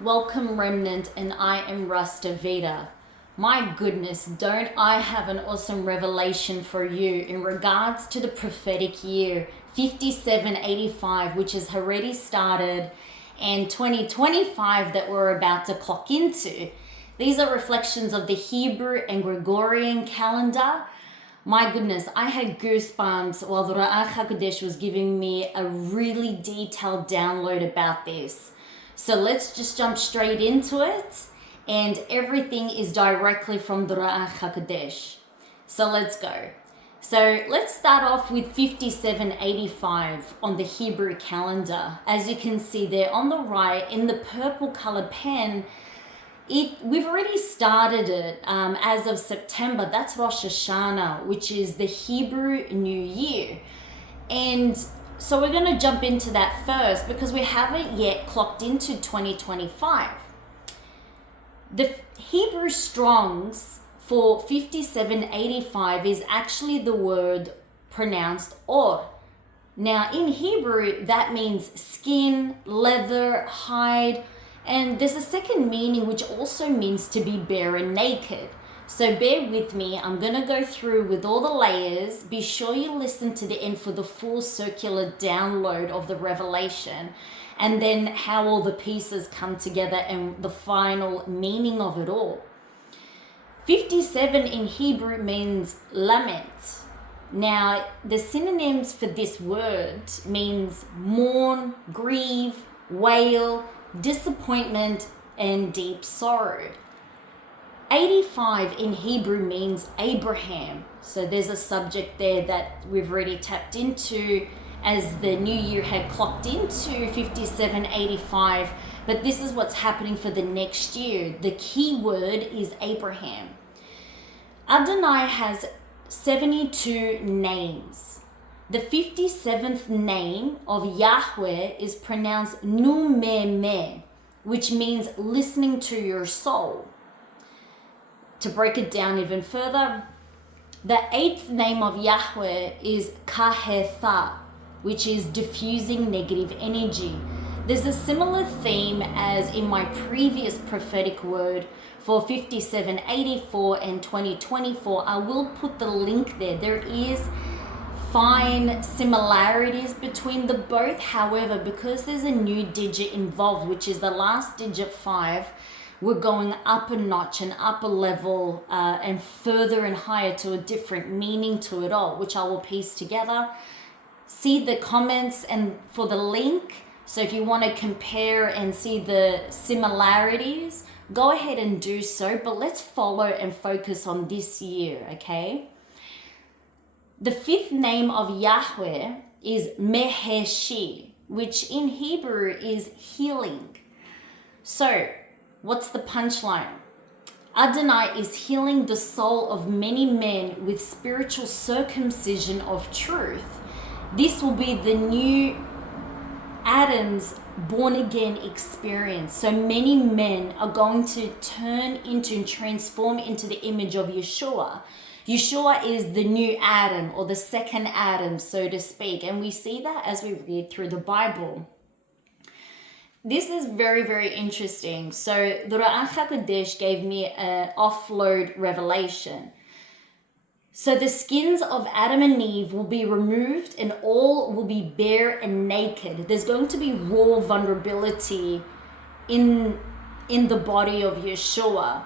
Welcome, Remnant, and I am Rastavita. My goodness, don't I have an awesome revelation for you in regards to the prophetic year 5785, which has already started, and 2025 that we're about to clock into. These are reflections of the Hebrew and Gregorian calendar. My goodness, I had goosebumps while the Ruach HaKodesh was giving me a really detailed download about this. So let's just jump straight into it, and everything is directly from the Ruach HaKodesh. So let's go. So let's start off with 5785 on the Hebrew calendar. As you can see there on the right in the purple colored pen, we've already started it as of September. That's Rosh Hashanah, which is the Hebrew New Year. And so we're going to jump into that first because we haven't yet clocked into 2025. The Hebrew Strongs for 5785 is actually the word pronounced or. Now in Hebrew, that means skin, leather, hide, and there's a second meaning which also means to be bare and naked. So bear with me, I'm going to go through with all the layers. Be sure you listen to the end for the full circular download of the revelation, and then how all the pieces come together and the final meaning of it all. 57 in Hebrew means lament. Now, the synonyms for this word means mourn, grieve, wail, disappointment, and deep sorrow. 85 in Hebrew means Abraham. So there's a subject there that we've already tapped into as the new year had clocked into 5785. But this is what's happening for the next year. The key word is Abraham. Adonai has 72 names. The 57th name of Yahweh is pronounced Nu-me-me, which means listening to your soul. To break it down even further, the 8th name of Yahweh is Kahetha, which is diffusing negative energy. There's a similar theme as in my previous prophetic word for 5784 and 2024. I will put the link there. There is fine similarities between the both. However, because there's a new digit involved, which is the last digit 5, we're going up a notch and up a level and further and higher to a different meaning to it all, which I will piece together. See the comments and for the link. So if you want to compare and see the similarities, go ahead and do so. But let's follow and focus on this year, okay? The 5th name of Yahweh is Meheshi, which in Hebrew is healing. So what's the punchline? Adonai is healing the soul of many men with spiritual circumcision of truth. This will be the new Adam's born again experience. So many men are going to turn into and transform into the image of Yeshua. Yeshua is the new Adam, or the second Adam, so to speak. And we see that as we read through the Bible. This is very, very interesting. So the Ruach HaKodesh gave me an offload revelation. So the skins of Adam and Eve will be removed and all will be bare and naked. There's going to be raw vulnerability in the body of Yeshua.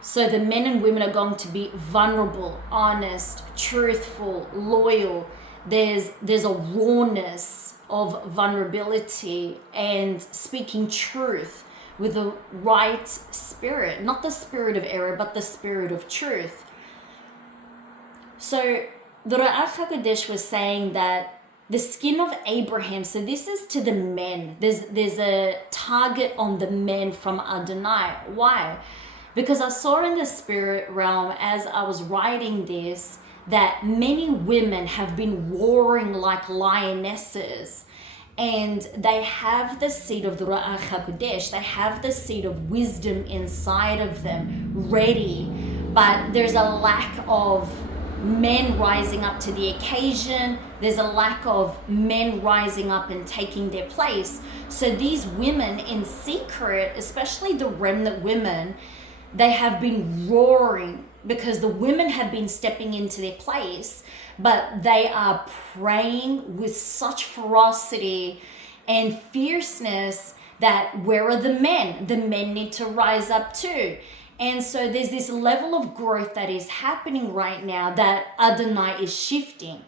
So the men and women are going to be vulnerable, honest, truthful, loyal. There's a rawness of vulnerability and speaking truth with the right spirit, not the spirit of error, but the spirit of truth. So the Ruach HaKodesh was saying that the skin of Abraham, so this is to the men. There's a target on the men from Adonai. Why? Because I saw in the spirit realm as I was writing this that many women have been roaring like lionesses, and they have the seed of the Ruach HaKodesh. They have the seed of wisdom inside of them, ready, but there's a lack of men rising up to the occasion. There's a lack of men rising up and taking their place. So these women in secret, especially the remnant women, they have been roaring because the women have been stepping into their place, but they are praying with such ferocity and fierceness that where are the men? The men need to rise up too. And so there's this level of growth that is happening right now that Adonai is shifting.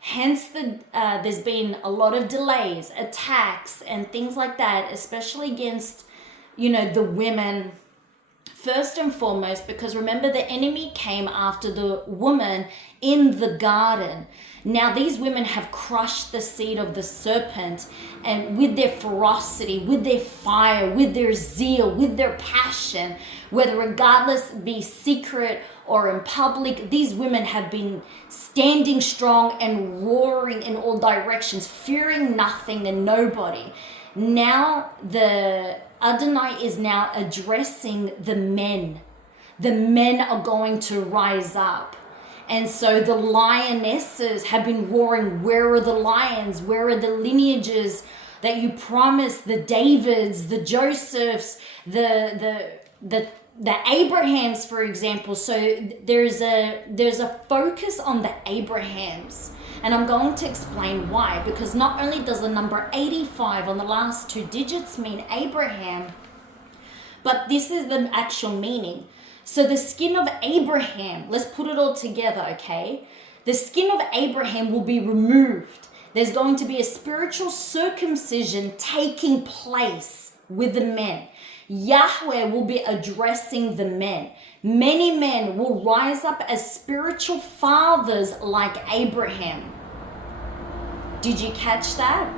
Hence, there's been a lot of delays, attacks, and things like that, especially against, the women first and foremost, because remember, the enemy came after the woman in the garden. Now these women have crushed the seed of the serpent, and with their ferocity, with their fire, with their zeal, with their passion, whether regardless be secret or in public, these women have been standing strong and roaring in all directions, fearing nothing and nobody. Now the Adonai is now addressing the men. The men are going to rise up. And so the lionesses have been roaring, where are the lions? Where are the lineages that you promised, the Davids, the Josephs, the Abrahams, for example. So there's a focus on the Abrahams. And I'm going to explain why. Because not only does the number 85 on the last two digits mean Abraham, but this is the actual meaning. So the skin of Abraham, let's put it all together, okay? The skin of Abraham will be removed. There's going to be a spiritual circumcision taking place with the men. Yahweh will be addressing the men. Many men will rise up as spiritual fathers like Abraham. Did you catch that?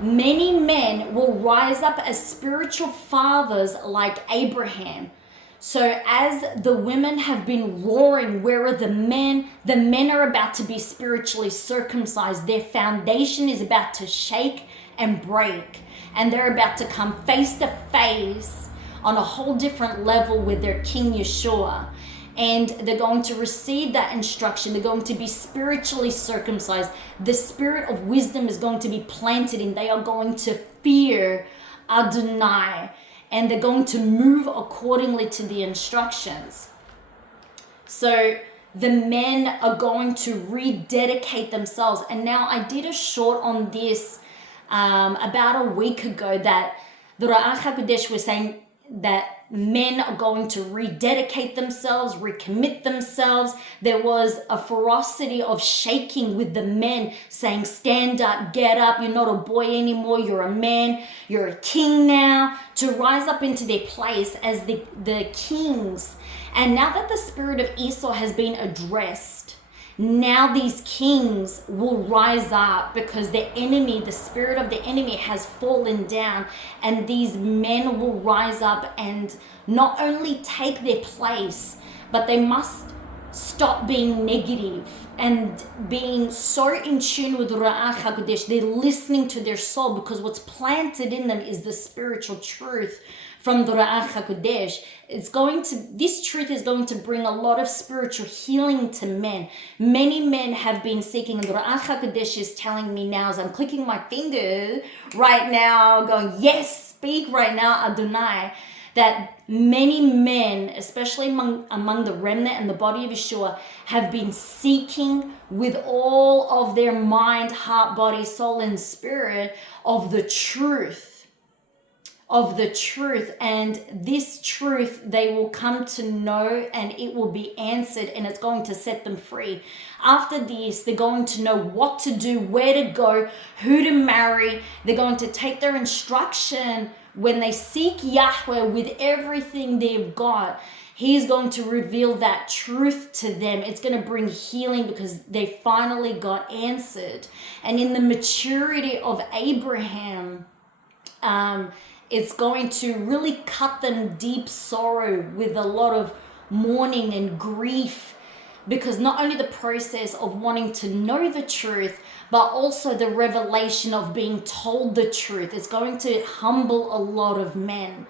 Many men will rise up as spiritual fathers like Abraham. So as the women have been roaring, where are the men? The men are about to be spiritually circumcised. Their foundation is about to shake and break. And they're about to come face to face on a whole different level with their King Yeshua. And they're going to receive that instruction. They're going to be spiritually circumcised. The spirit of wisdom is going to be planted in. They are going to fear Adonai. And they're going to move accordingly to the instructions. So the men are going to rededicate themselves. And now I did a short on this about a week ago, that the Ruach HaKodesh was saying that men are going to rededicate themselves, recommit themselves. There was a ferocity of shaking with the men, saying, stand up, get up, you're not a boy anymore, you're a man, you're a king now, to rise up into their place as the kings. And now that the spirit of Esau has been addressed, now these kings will rise up, because the enemy, the spirit of the enemy has fallen down, and these men will rise up and not only take their place, but they must stop being negative and being so in tune with Ruach HaKodesh. They're listening to their soul, because what's planted in them is the spiritual truth from the Ruach HaKodesh. This truth is going to bring a lot of spiritual healing to men. Many men have been seeking, and the Ruach HaKodesh is telling me now, as I'm clicking my finger right now, going, yes, speak right now, Adonai, that many men, especially among the remnant and the body of Yeshua, have been seeking with all of their mind, heart, body, soul, and spirit of the truth. And this truth they will come to know, and it will be answered, and it's going to set them free. After this, they're going to know what to do, where to go, who to marry. They're going to take their instruction when they seek Yahweh with everything they've got. He's going to reveal that truth to them. It's going to bring healing, because they finally got answered. And in the maturity of Abraham, it's going to really cut them deep sorrow with a lot of mourning and grief, because not only the process of wanting to know the truth, but also the revelation of being told the truth. It's going to humble a lot of men.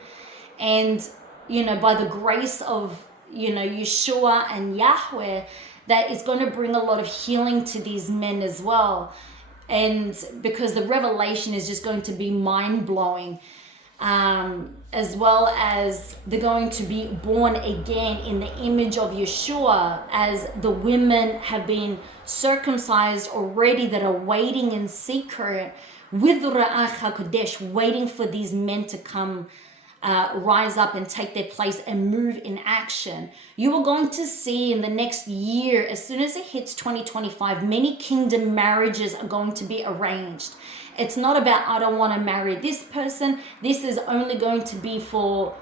And, by the grace of, Yeshua and Yahweh, that is going to bring a lot of healing to these men as well. And because the revelation is just going to be mind-blowing, as well as they're going to be born again in the image of Yeshua, as the women have been circumcised already that are waiting in secret with the Ruach HaKodesh, waiting for these men to come rise up and take their place and move in action. You are going to see in the next year, as soon as it hits 2025, many kingdom marriages are going to be arranged. It's not about, I don't want to marry this person. This is only going to be for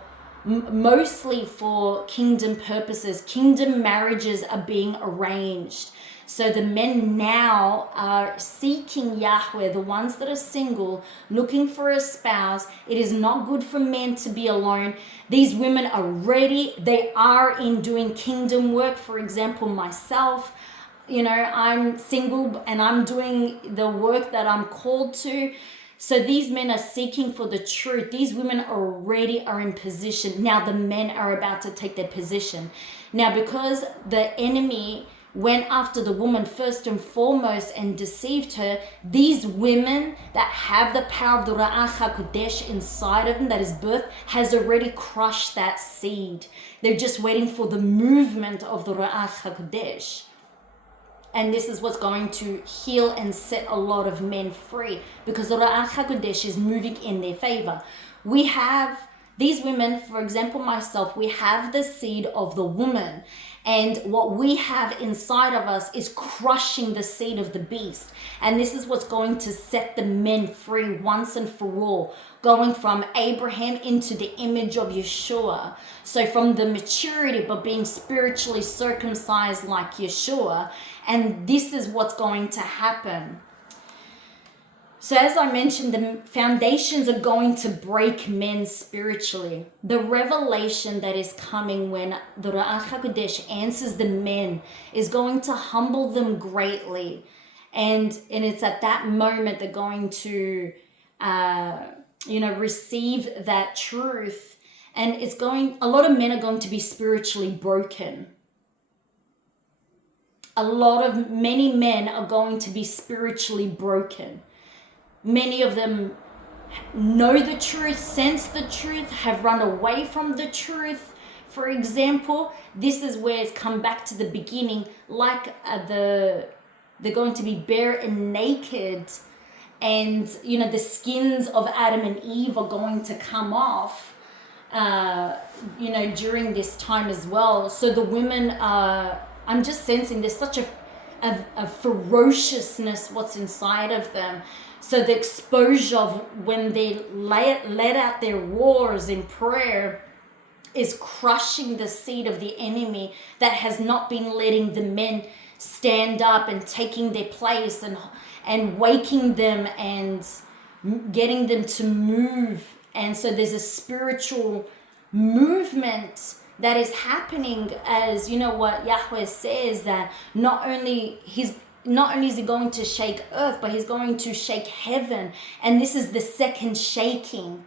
mostly for kingdom purposes. Kingdom marriages are being arranged. So the men now are seeking Yahweh, the ones that are single, looking for a spouse. It is not good for men to be alone. These women are ready. They are in doing kingdom work. For example, myself, I'm single and I'm doing the work that I'm called to. So these men are seeking for the truth. These women already are in position. Now the men are about to take their position. Now, because the enemy went after the woman first and foremost and deceived her, these women that have the power of the Ruach HaKodesh inside of them, that is birth, has already crushed that seed. They're just waiting for the movement of the Ruach HaKodesh. And this is what's going to heal and set a lot of men free, because the Ruach HaKodesh is moving in their favor. We have these women, for example, myself, we have the seed of the woman. And what we have inside of us is crushing the seed of the beast. And this is what's going to set the men free once and for all, going from Abraham into the image of Yeshua. So from the maturity, but being spiritually circumcised like Yeshua. And this is what's going to happen. So as I mentioned, the foundations are going to break men spiritually. The revelation that is coming when the Ruach HaKodesh answers the men is going to humble them greatly. And it's at that moment they're going to, receive that truth. And a lot of men are going to be spiritually broken. Many men are going to be spiritually broken. Many of them know the truth, sense the truth, have run away from the truth. For example, this is where it's come back to the beginning, like they're going to be bare and naked, and the skins of Adam and Eve are going to come off, during this time as well. So the women I'm just sensing there's such a ferociousness what's inside of them. So the exposure of when they let out their wars in prayer is crushing the seed of the enemy that has not been letting the men stand up and taking their place and waking them and getting them to move. And so there's a spiritual movement that is happening, as what Yahweh says, that not only is he going to shake earth, but he's going to shake heaven. And this is the second shaking.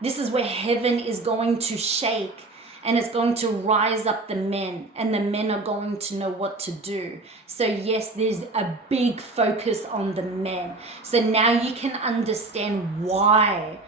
This is where heaven is going to shake, and it's going to rise up the men, and the men are going to know what to do. So yes, there's a big focus on the men. So now you can understand why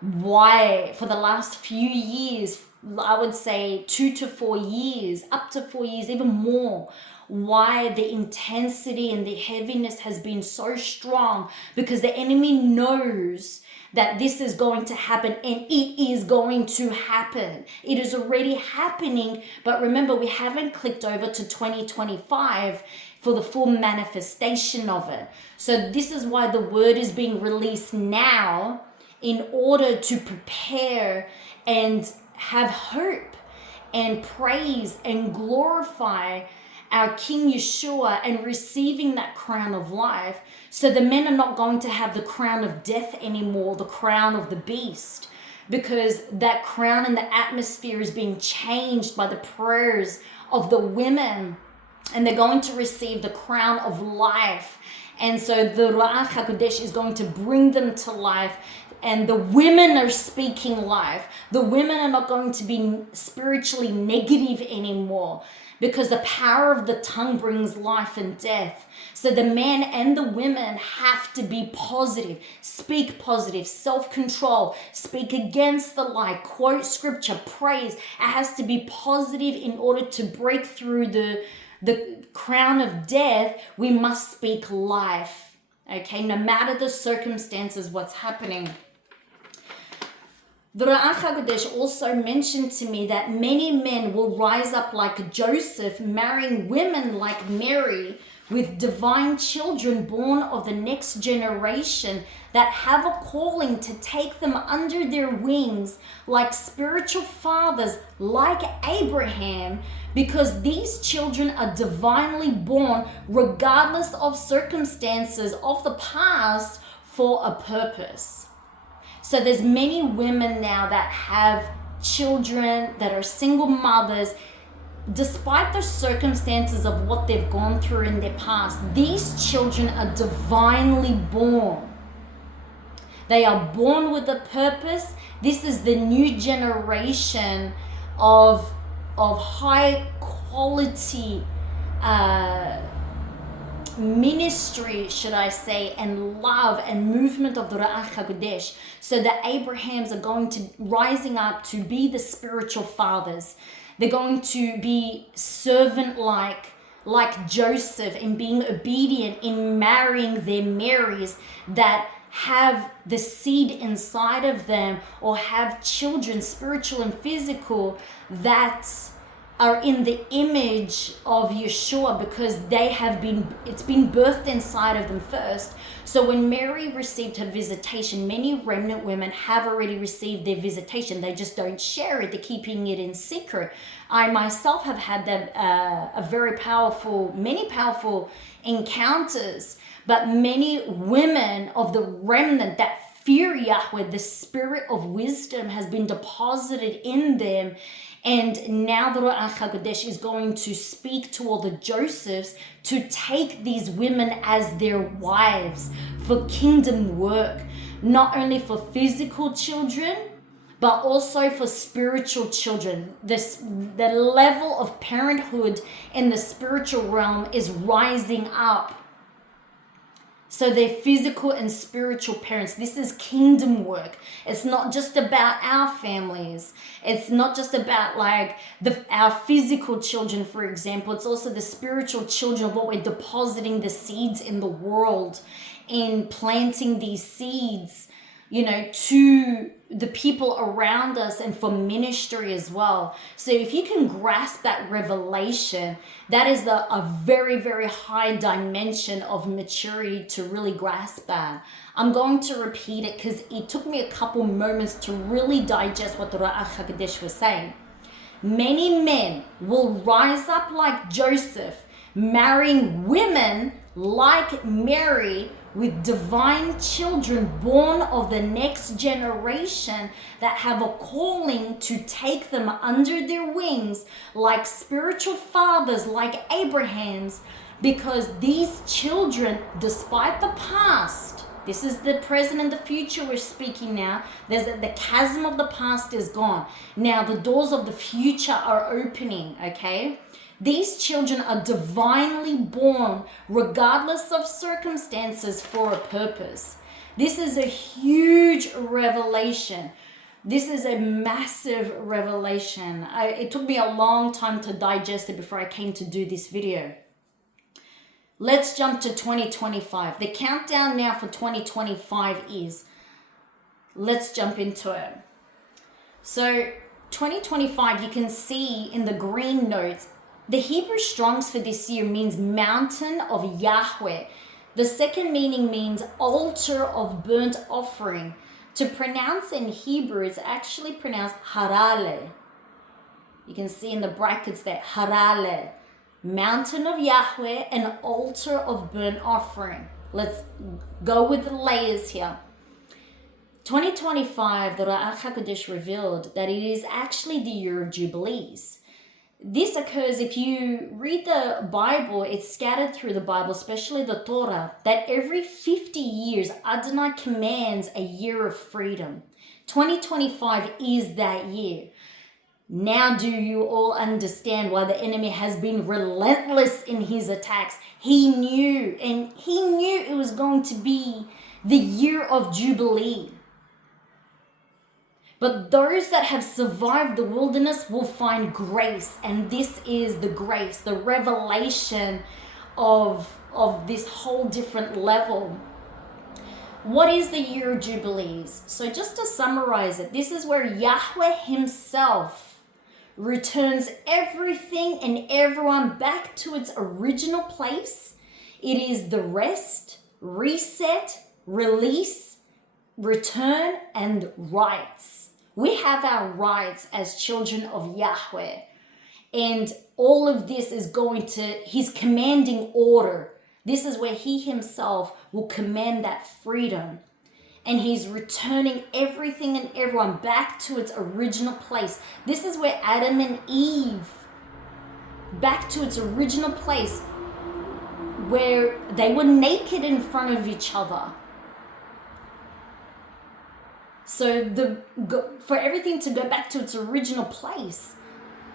for the last few years, I would say 2 to 4 years, up to 4 years, even more, why the intensity and the heaviness has been so strong, because the enemy knows that this is going to happen, and it is going to happen. It is already happening, but remember, we haven't clicked over to 2025 for the full manifestation of it. So this is why the word is being released now, in order to prepare and have hope and praise and glorify our King Yeshua and receiving that crown of life. So the men are not going to have the crown of death anymore, the crown of the beast, because that crown in the atmosphere is being changed by the prayers of the women, and they're going to receive the crown of life. And so the Ruach HaKodesh is going to bring them to life. And the women are speaking life. The women are not going to be spiritually negative anymore, because the power of the tongue brings life and death. So the men and the women have to be positive, speak positive, self-control, speak against the lie, quote scripture, praise. It has to be positive in order to break through the crown of death. We must speak life, okay? No matter the circumstances, what's happening. The Ruach HaKodesh also mentioned to me that many men will rise up like Joseph, marrying women like Mary, with divine children born of the next generation that have a calling to take them under their wings like spiritual fathers like Abraham, because these children are divinely born regardless of circumstances of the past for a purpose. So there's many women now that have children, that are single mothers, despite the circumstances of what they've gone through in their past. These children are divinely born. They are born with a purpose. This is the new generation of high quality ministry, should I say, and love and movement of the Ruach HaKodesh. So the Abrahams are going to rising up to be the spiritual fathers. They're going to be servant-like, like Joseph, in being obedient, in marrying their Marys that have the seed inside of them, or have children, spiritual and physical, that are in the image of Yeshua, because it's been birthed inside of them first. So when Mary received her visitation, many remnant women have already received their visitation. They just don't share it. They're keeping it in secret. I myself have had that many powerful encounters, but many women of the remnant that fear Yahweh, the spirit of wisdom has been deposited in them. And now the Ruach HaKodesh is going to speak to all the Josephs to take these women as their wives for kingdom work, not only for physical children, but also for spiritual children. The level of parenthood in the spiritual realm is rising up. So they're physical and spiritual parents. This is kingdom work. It's not just about our families. It's not just about like our physical children, for example. It's also the spiritual children of what we're depositing the seeds in the world, in planting these seeds, to the people around us and for ministry as well. So if you can grasp that revelation, that is a very, very high dimension of maturity to really grasp that. I'm going to repeat it because it took me a couple moments to really digest what the Ruach HaKodesh was saying. Many men will rise up like Joseph, marrying women like Mary, with divine children born of the next generation that have a calling to take them under their wings like spiritual fathers like Abraham's, because these children, despite the past, this is the present and the future we're speaking now. The chasm of the past is gone. Now the doors of the future are opening, okay? These children are divinely born regardless of circumstances for a purpose. This is a huge revelation. This is a massive revelation. It took me a long time to digest it before I came to do this video. Let's jump to 2025. The countdown now for 2025 is, let's jump into it. So 2025, you can see in the green notes, the Hebrew Strongs for this year means mountain of Yahweh. The second meaning means altar of burnt offering. To pronounce in Hebrew, it's actually pronounced harale. You can see in the brackets there, harale. Mountain of Yahweh, an altar of burnt offering. Let's go with the layers here. 2025, the Ruach HaKodesh revealed that it is actually the year of Jubilees. This occurs, if you read the Bible, it's scattered through the Bible, especially the Torah, that every 50 years, Adonai commands a year of freedom. 2025 is that year. Now do you all understand why the enemy has been relentless in his attacks? He knew it was going to be the year of Jubilee. But those that have survived the wilderness will find grace. And this is the grace, the revelation of this whole different level. What is the year of Jubilees? So just to summarize it, this is where Yahweh himself returns everything and everyone back to its original place. It is the rest, reset, release, return, and rights. We have our rights as children of Yahweh. And all of this is going to his commanding order. This is where he himself will command that freedom. And he's returning everything and everyone back to its original place. This is where Adam and Eve, back to its original place, where they were naked in front of each other. So for everything to go back to its original place,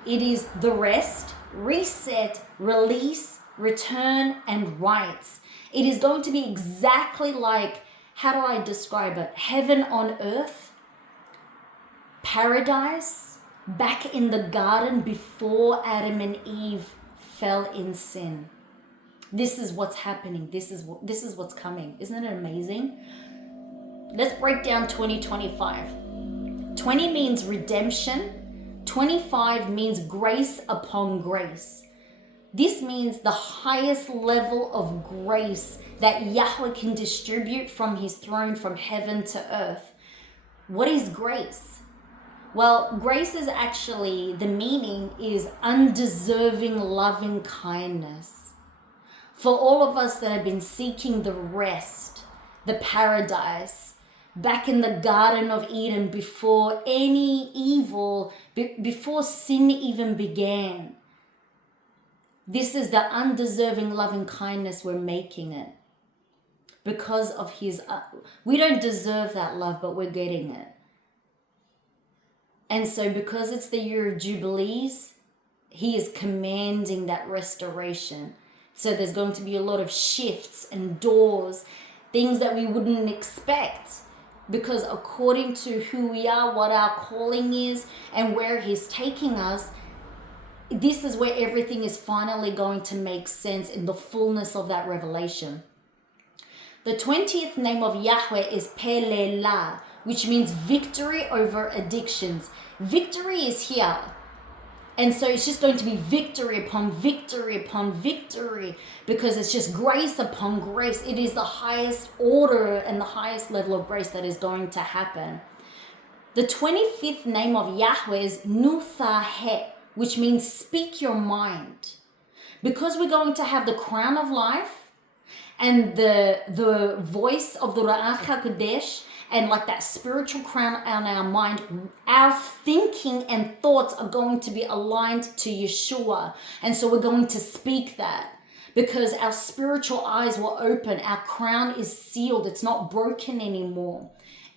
it is the rest, reset, release, return, and rights. It is going to be exactly like, how do I describe it? Heaven on earth, paradise, back in the garden before Adam and Eve fell in sin. This is what's happening. This is what's coming. Isn't it amazing? Let's break down 2025. 20 means redemption. 25 means grace upon grace. This means the highest level of grace that Yahweh can distribute from his throne from heaven to earth. What is grace? Well, grace is actually, the meaning is undeserving loving kindness. For all of us that have been seeking the rest, the paradise, back in the Garden of Eden before any evil, before sin even began. This is the undeserving loving kindness we're making it. Because of his, we don't deserve that love, but we're getting it. And so because it's the year of Jubilees, he is commanding that restoration. So there's going to be a lot of shifts and doors, things that we wouldn't expect. Because according to who we are, what our calling is, and where he's taking us, this is where everything is finally going to make sense in the fullness of that revelation. The 20th name of Yahweh is Pelelah, which means victory over addictions. Victory is here. And so it's just going to be victory upon victory upon victory, because it's just grace upon grace. It is the highest order and the highest level of grace that is going to happen. The 25th name of Yahweh is Nuthaheh, which means speak your mind. Because we're going to have the crown of life and the voice of the Ruach HaKodesh, and like that spiritual crown on our mind, our thinking and thoughts are going to be aligned to Yeshua. And so we're going to speak that, because our spiritual eyes will open. Our crown is sealed. It's not broken anymore.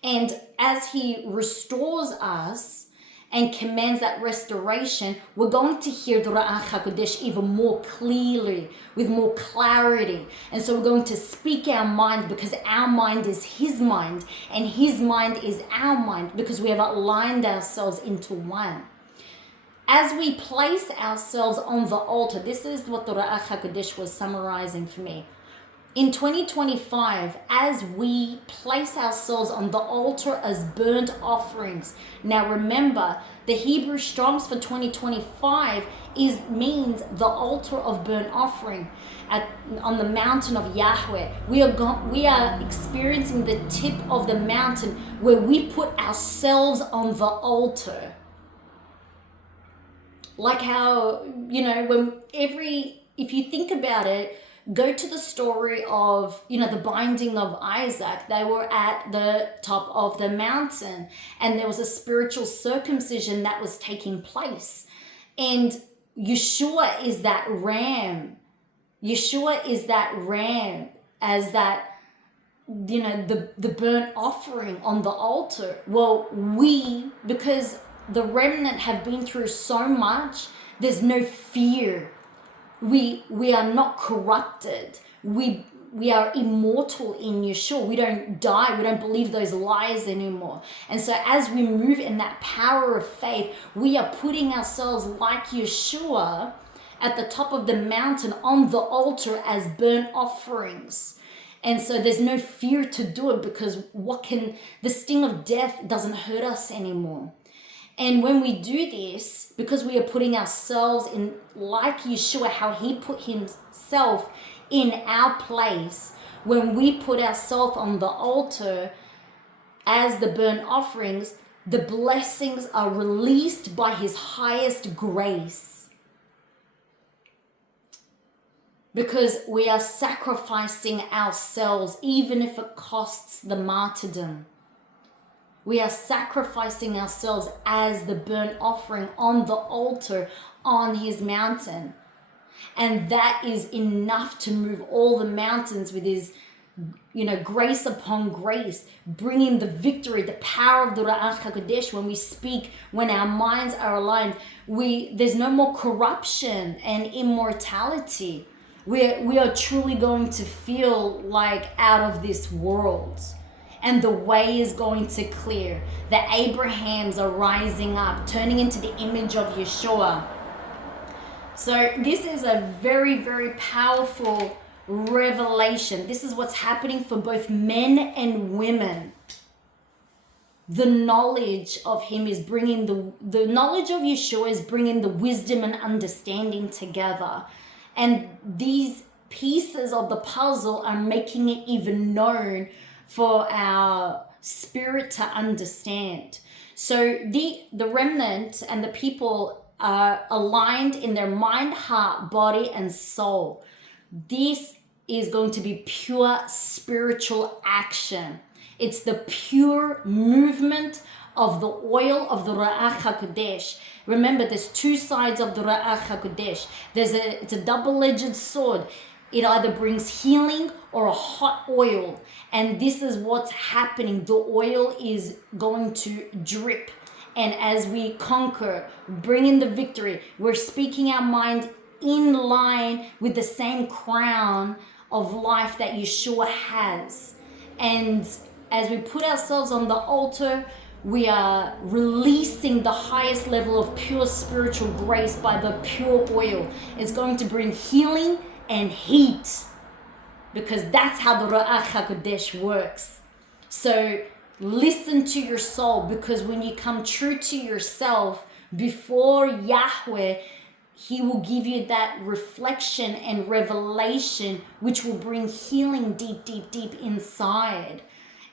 And as he restores us and commands that restoration, we're going to hear the Ruach HaKodesh even more clearly, with more clarity. And so we're going to speak our mind, because our mind is his mind and his mind is our mind, because we have aligned ourselves into one. As we place ourselves on the altar, this is what the Ruach HaKodesh was summarizing for me. In 2025, as we place ourselves on the altar as burnt offerings. Now remember, the Hebrew Strongs for 2025 means the altar of burnt offering on the mountain of Yahweh. We are experiencing the tip of the mountain where we put ourselves on the altar. Like how, if you think about it, go to the story of, the binding of Isaac. They were at the top of the mountain and there was a spiritual circumcision that was taking place. And Yeshua is that ram. Yeshua is that ram as that, the burnt offering on the altar. Well, because the remnant have been through so much. There's no fear. We are not corrupted. We are immortal in Yeshua. We don't die. We don't believe those lies anymore. And so as we move in that power of faith, we are putting ourselves like Yeshua at the top of the mountain on the altar as burnt offerings. And so there's no fear to do it, because the sting of death doesn't hurt us anymore. And when we do this, because we are putting ourselves in like Yeshua, how he put himself in our place, when we put ourselves on the altar as the burnt offerings, the blessings are released by his highest grace. Because we are sacrificing ourselves, even if it costs the martyrdom. We are sacrificing ourselves as the burnt offering on the altar on his mountain. And that is enough to move all the mountains with his, grace upon grace, bringing the victory, the power of the Ruach HaKodesh. When we speak, when our minds are aligned, there's no more corruption and immortality. We are truly going to feel like out of this world. And the way is going to clear. The Abrahams are rising up, turning into the image of Yeshua. So this is a very, very powerful revelation. This is what's happening for both men and women. The knowledge of him is bringing the knowledge of Yeshua is bringing the wisdom and understanding together. And these pieces of the puzzle are making it even known for our spirit to understand. So the remnant and the people are aligned in their mind, heart, body, and soul. This is going to be pure spiritual action. It's the pure movement of the oil of the Ruach HaKodesh. Remember, there's two sides of the Ruach HaKodesh. It's a double-edged sword. It either brings healing or a hot oil. And this is what's happening. The oil is going to drip. And as we conquer, bring in the victory, we're speaking our mind in line with the same crown of life that Yeshua has. And as we put ourselves on the altar, we are releasing the highest level of pure spiritual grace by the pure oil. It's going to bring healing and heat, because that's how the Ruach HaKodesh works. So listen to your soul, because when you come true to yourself before Yahweh, he will give you that reflection and revelation, which will bring healing deep, deep, deep inside.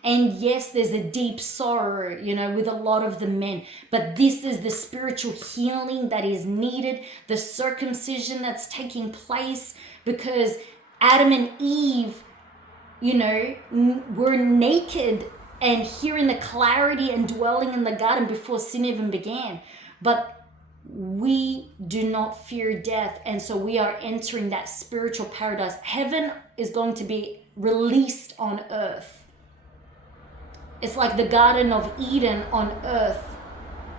And yes, there's a deep sorrow, with a lot of the men. But this is the spiritual healing that is needed, the circumcision that's taking place, because Adam and Eve, were naked and hearing the clarity and dwelling in the garden before sin even began. But we do not fear death. And so we are entering that spiritual paradise. Heaven is going to be released on earth. It's like the Garden of Eden on earth.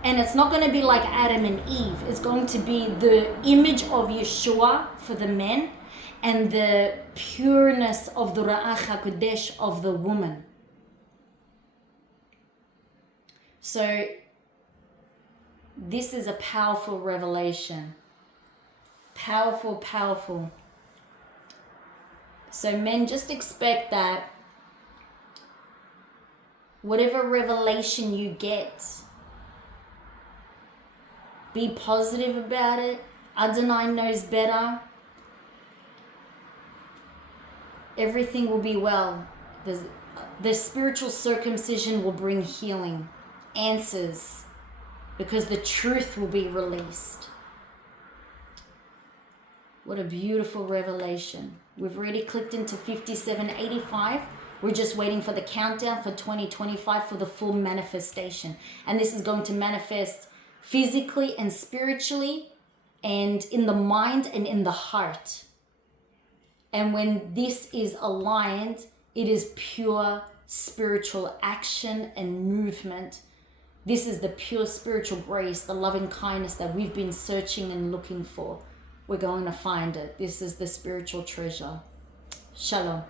And it's not going to be like Adam and Eve. It's going to be the image of Yeshua for the men and the pureness of the Ruach HaKodesh of the woman. So this is a powerful revelation. Powerful, powerful. So men, just expect that whatever revelation you get, be positive about it. Adonai knows better. Everything will be well. The spiritual circumcision will bring healing, answers, because the truth will be released. What a beautiful revelation. We've already clicked into 5785. We're just waiting for the countdown for 2025 for the full manifestation. And this is going to manifest physically and spiritually, and in the mind and in the heart. And when this is aligned, it is pure spiritual action and movement This is the pure spiritual grace, the loving kindness that we've been searching and looking for. We're going to find it. This is the spiritual treasure. Shalom.